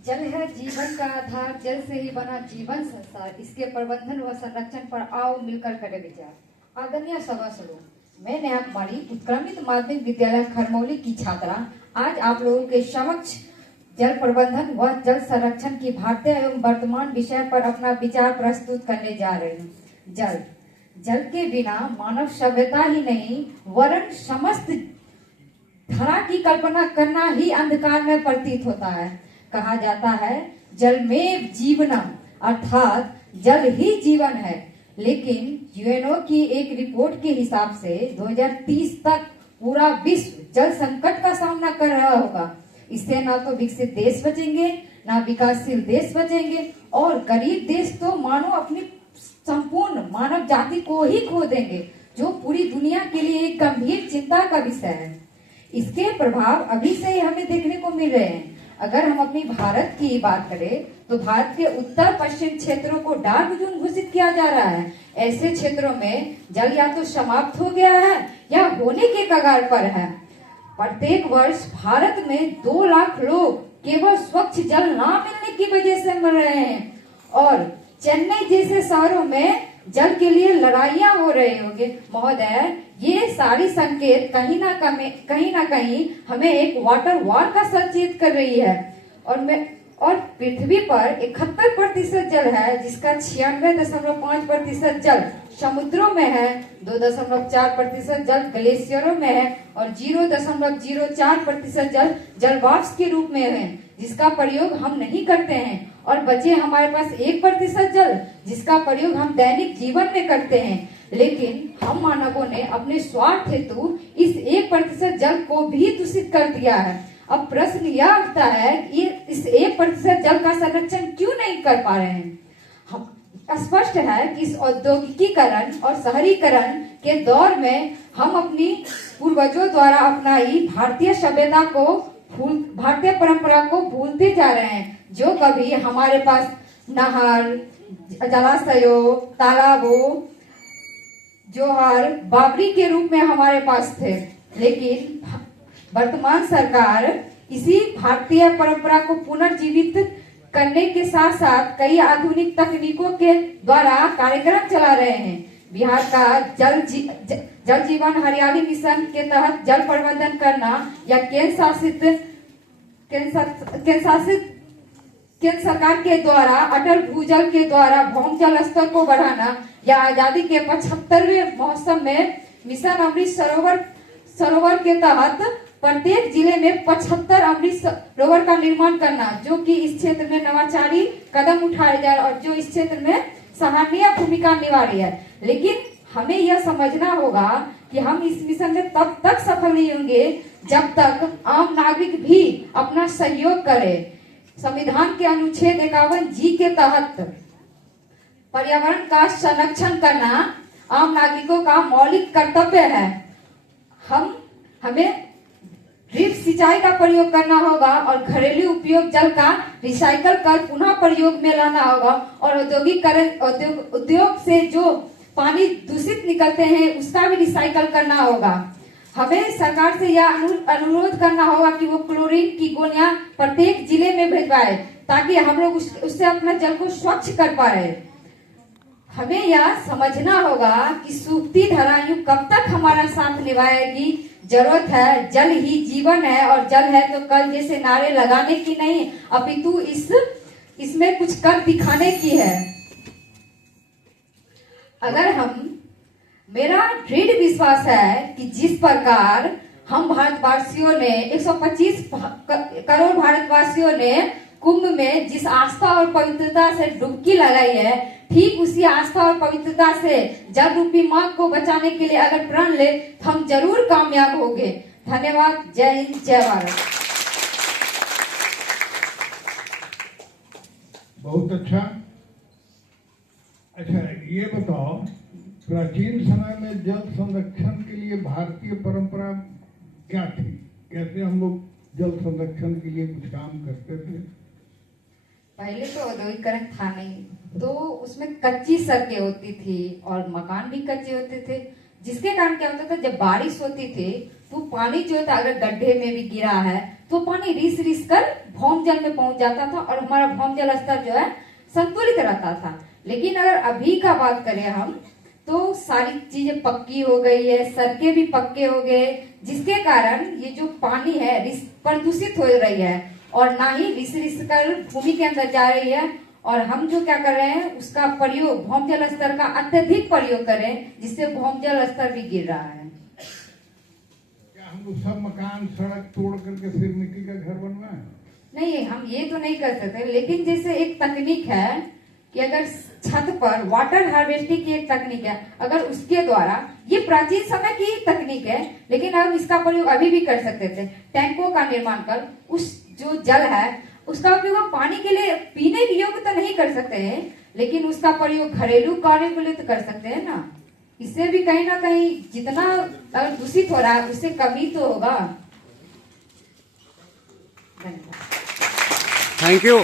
जल है जीवन का आधार, जल से ही बना जीवन संसार। इसके प्रबंधन व संरक्षण पर आओ मिलकर करें विचार। आदरणीय सभासदों, मैं नेहा कुमारी उत्क्रमित माध्यमिक विद्यालय खरमौली की छात्रा आज आप लोगों के समक्ष जल प्रबंधन व जल संरक्षण की भारतीय एवं वर्तमान विषय पर अपना विचार प्रस्तुत करने जा रही हूँ। जल के बिना मानव सभ्यता ही नहीं वरन समस्त धरा की कल्पना करना ही अंधकार में प्रतीत होता है। कहा जाता है जल में जीवनम, अर्थात जल ही जीवन है। लेकिन यूएनओ की एक रिपोर्ट के हिसाब से 2030 तक पूरा विश्व जल संकट का सामना कर रहा होगा। इससे ना तो विकसित देश बचेंगे, ना विकासशील देश बचेंगे, और गरीब देश तो मानो अपनी संपूर्ण मानव जाति को ही खो देंगे, जो पूरी दुनिया के लिए एक गंभीर चिंता का विषय है। इसके प्रभाव अभी से ही हमें देखने को मिल रहे हैं। अगर हम अपनी भारत की बात करें तो भारत के उत्तर पश्चिम क्षेत्रों को डार्क जोन घोषित किया जा रहा है। ऐसे क्षेत्रों में जल या तो समाप्त हो गया है या होने के कगार पर है। प्रत्येक वर्ष भारत में 2 लाख लोग केवल स्वच्छ जल ना मिलने की वजह से मर रहे हैं, और चेन्नई जैसे शहरों में जल के लिए लड़ाइयां हो रही होंगे। महोदय, ये सारी संकेत कहीं ना कहीं हमें एक वाटर वॉर का संकेत कर रही है। और पृथ्वी पर 71% जल है, जिसका 96.5% जल समुद्रों में है, 2.4% जल ग्लेशियरों में है, और 0.04% जल जलवाष्प के रूप में है, जिसका प्रयोग हम नहीं करते हैं। और बचे हमारे पास 1% जल, जिसका प्रयोग हम दैनिक जीवन में करते हैं। लेकिन हम मानवों ने अपने स्वार्थ हेतु इस 1% जल को भी दूषित कर दिया है। अब प्रश्न यह उठता है कि इस 1% जल का संरक्षण क्यों नहीं कर पा रहे हैं। स्पष्ट है कि इस औद्योगिकीकरण और शहरीकरण के दौर में हम अपनी पूर्वजों द्वारा अपनाई भारतीय सभ्यता को भारतीय परंपरा को भूलते जा रहे हैं। जो कभी हमारे पास नहर, जलाशयों, तालाबों, जोहर, बावड़ी के रूप में हमारे पास थे, लेकिन वर्तमान सरकार इसी भारतीय परंपरा को पुनर्जीवित करने के साथ साथ कई आधुनिक तकनीकों के द्वारा कार्यक्रम चला रहे हैं। बिहार का जल जीवन हरियाली मिशन के तहत जल प्रबंधन करना, या केंद्र सरकार के द्वारा अटल भूजल के द्वारा भौम जल स्तर को बढ़ाना, या आजादी के 75वें महोत्सव में मिशन अमृत सरोवर के तहत प्रत्येक जिले में 75 अमृत सरोवर का निर्माण करना, जो कि इस क्षेत्र में नवाचारी कदम उठाए जाए और जो इस क्षेत्र में सराहनीय भूमिका निभा रही है। लेकिन हमें यह समझना होगा कि हम इस मिशन में तब तक सफल नहीं होंगे जब तक आम नागरिक भी अपना सहयोग करे। संविधान के अनुच्छेद 51 जी के तहत पर्यावरण का संरक्षण करना आम नागरिकों का मौलिक कर्तव्य है। हमें ड्रिप सिंचाई का प्रयोग करना होगा और घरेलू उपयोग जल का रिसाइकल कर पुनः प्रयोग में लाना होगा, और उद्योग से जो पानी दूषित निकलते हैं उसका भी रिसाइकल करना होगा। हमें सरकार से यह अनुरोध करना होगा कि वो क्लोरीन की गोलियां प्रत्येक जिले में भिजवाए, ताकि हम लोग उससे अपना जल को स्वच्छ कर पाए। हमें यह समझना होगा कि सूखती धरायु कब तक हमारा साथ निभाएगी। जरूरत है जल ही जीवन है, और जल है तो कल जैसे नारे लगाने की नहीं, अपितु इसमें कुछ कर दिखाने की है। मेरा दृढ़ विश्वास है कि जिस प्रकार हम भारतवासियों ने 125 करोड़ भारतवासियों ने कुंभ में जिस आस्था और पवित्रता से डुबकी लगाई है, ठीक उसी आस्था और पवित्रता से जल रूपी मां को बचाने के लिए अगर प्रण ले तो हम जरूर कामयाब होंगे। धन्यवाद। जय हिंद, जय भारत। बहुत अच्छा। ये बताओ, प्राचीन समय में जल संरक्षण के लिए भारतीय परंपरा क्या थी? कैसे हम लोग जल संरक्षण के लिए कुछ काम करते थे? पहले तो औद्योगिकरण था नहीं, तो उसमें कच्ची सड़कें होती थी और मकान भी कच्चे होते थे। जिसके कारण क्या होता था, जब बारिश होती थी तो पानी जो था अगर गड्ढे में भी गिरा है तो पानी रिस रिस कर भौम जल में पहुंच जाता था और हमारा भौम जल स्तर जो है संतुलित रहता था। लेकिन अगर अभी का बात करें हम, तो सारी चीजें पक्की हो गई है, सड़कें भी पक्के हो गए, जिसके कारण ये जो पानी है प्रदूषित हो रही है और ना ही रिस रिस कर भूमि के अंदर जा रही है। और हम जो क्या कर रहे हैं, उसका प्रयोग भौम जल स्तर का अत्यधिक प्रयोग करें, जिससे भौम जल स्तर भी गिर रहा है। क्या हम लोग सब मकान सड़क तोड़ करके फिर मिट्टी का घर बनवाएं? नहीं, हम ये तो नहीं कर सकते, लेकिन जैसे एक तकनीक है कि अगर छत पर वाटर हार्वेस्टिंग की एक तकनीक है, अगर उसके द्वारा, ये प्राचीन समय की तकनीक है लेकिन हम इसका प्रयोग अभी भी कर सकते थे। टैंकों का निर्माण कर उस जो जल है उसका उपयोग हम पानी के लिए पीने के योग्य तो नहीं कर सकते हैं, लेकिन उसका प्रयोग घरेलू कार्यों के लिए तो कर सकते हैं ना। इससे भी कहीं ना कहीं जितना अगर दूषित हो रहा है उससे कमी तो होगा। Thank you.